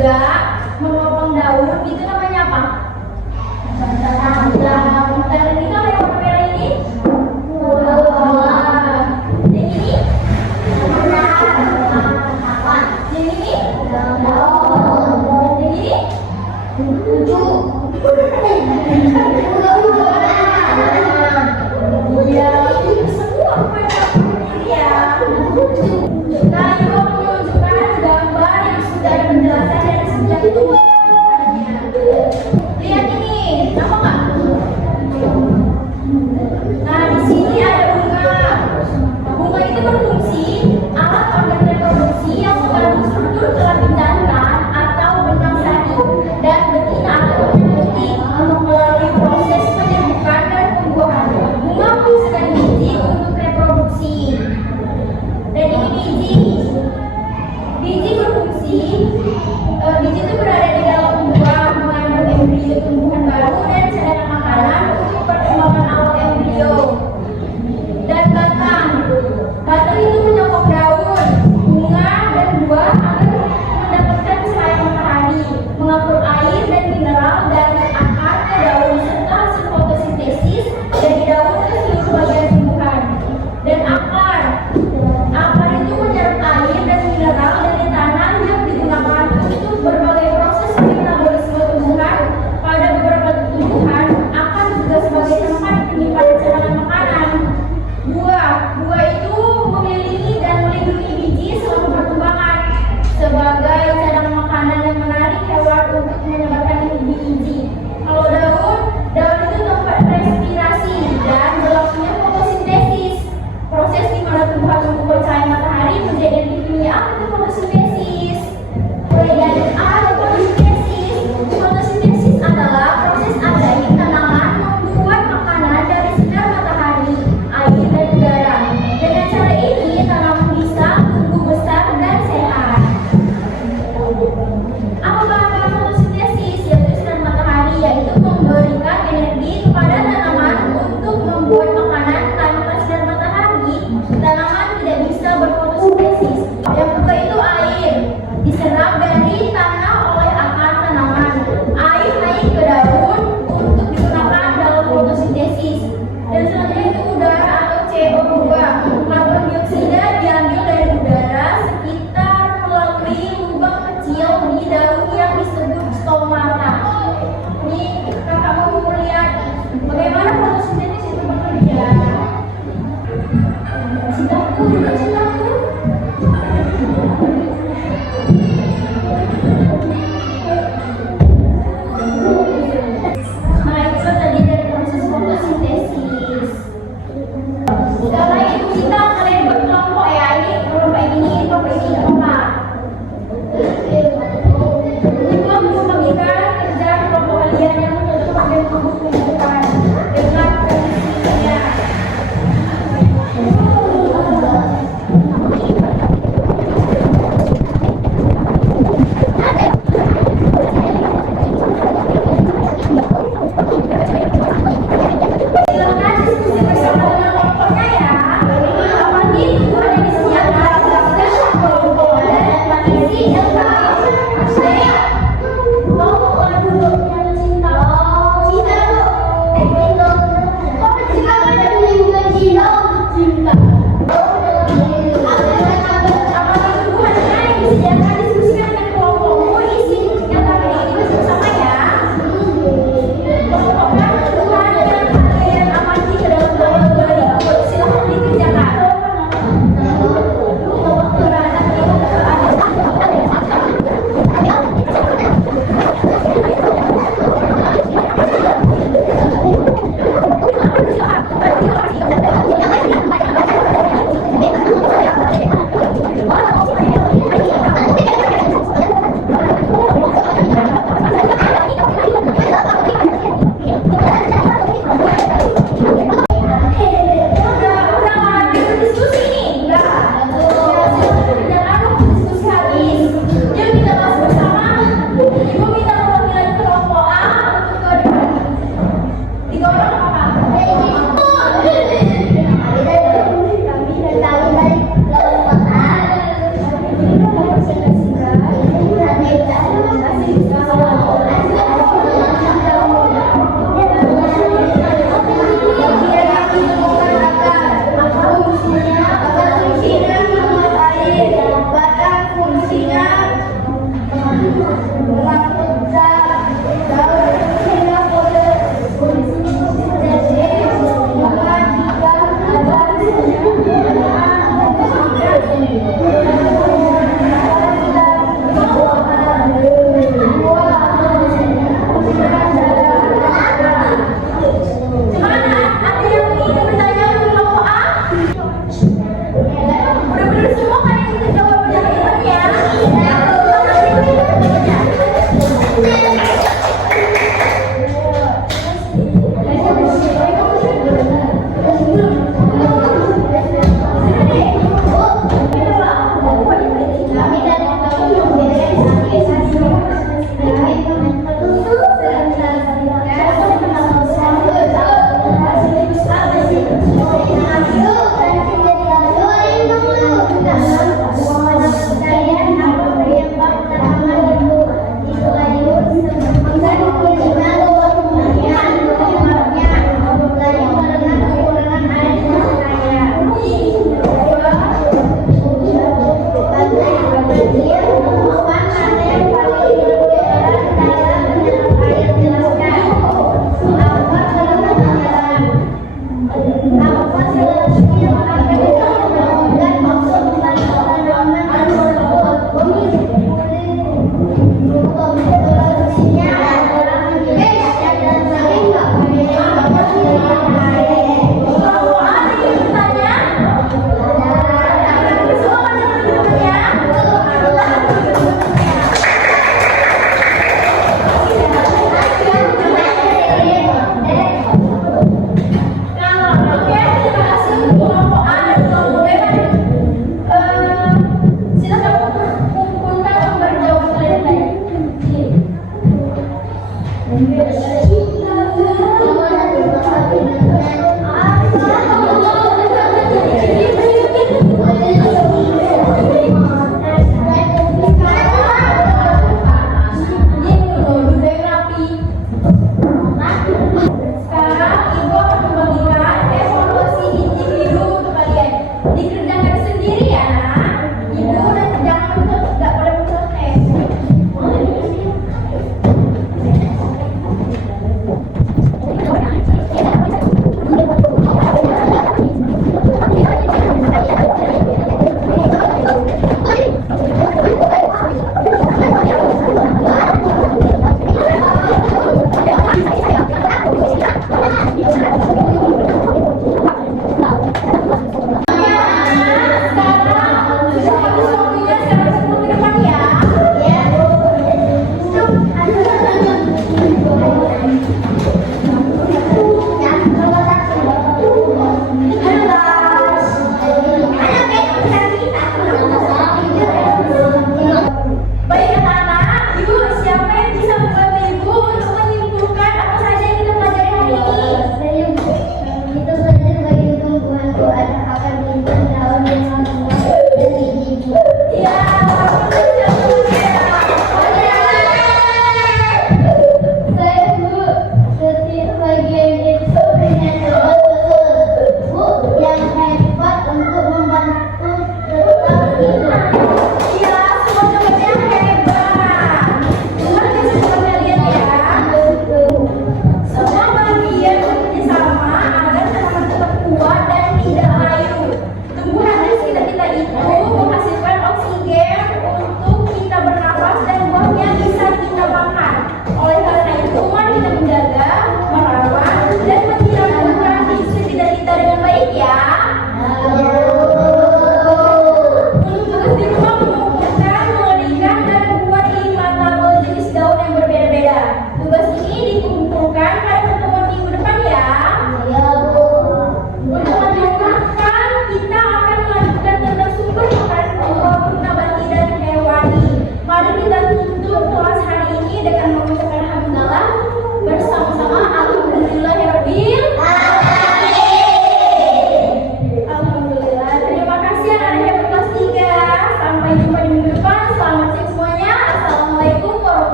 juga menopang daun, itu namanya apa? Daun. Dan ini kalau yang warna merah ini? Buah. Dan ini? Dan ini? Dan ini? Tujuh. Iya, itu semua ya. Nah, ini mau menunjukkan gambar yang sudah ada penjelasan dari sejak itu. Lihat ini, apa nggak? Nah, di sini ada bunga. Bunga itu berfungsi alat organ reproduksi yang mengandung struktur kelamin jantan atau benang sari dan betina atau putih melalui proses penyembuhan dan pembuahan. Bunga menghasilkan biji untuk reproduksi. Dan ini biji. Biji berfungsi, biji itu berada di dalam buah mengandung embrio tumbuhan baru dan cadangan makanan untuk perkembangan awal embrio. Dan batang. Batang itu menyokong daun, bunga, dan buah agar mendapatkan cahaya matahari, mengatur air dan mineral dari akar ke daun serta hasil fotosintesis dari daun ke seluruh bagian tumbuhan. Dan akar. Akar itu menyerap air dan mineral dari tanah yang digunakan untuk berbagai proses metabolisme tumbuhan. Pada beberapa tumbuhan, akar juga sebagai tempat penyimpanan cadangan makanan. Buah itu mengelilingi dan melindungi biji selama perkembangan sebagai cadangan makanan yang menarik hewan untuk menyebarkan biji. Kalau daun itu tempat respirasi dan berlakunya fotosintesis. Proses di mana tumbuhan mengumpulkan cahaya matahari menjadi dipilih apa fotosintesis. Dan apa fotosintesis? Fotosintesis adalah proses alami tanaman membuat makanan dari sinar matahari, air, dan udara. Dengan cara ini tanaman bisa tumbuh besar dan sehat. Apa bahan fotosintesis? Yaitu sinar matahari, yaitu memberikan energi kepada tanaman untuk membuat makanan. Tanpa sinar matahari, tanaman tidak bisa berfotosintesis. Yang kedua itu air, diserap dari tanah oleh akar tanaman. Air naik ke daun untuk digunakan dalam fotosintesis. Dan selanjutnya itu udara atau CO2. Karbon dioksida diambil dari udara sekitar melalui lubang kecil di daun yang disebut stomata. Ini kakak mau lihat bagaimana fotosintesis itu bekerja. Cintaku juga cinta.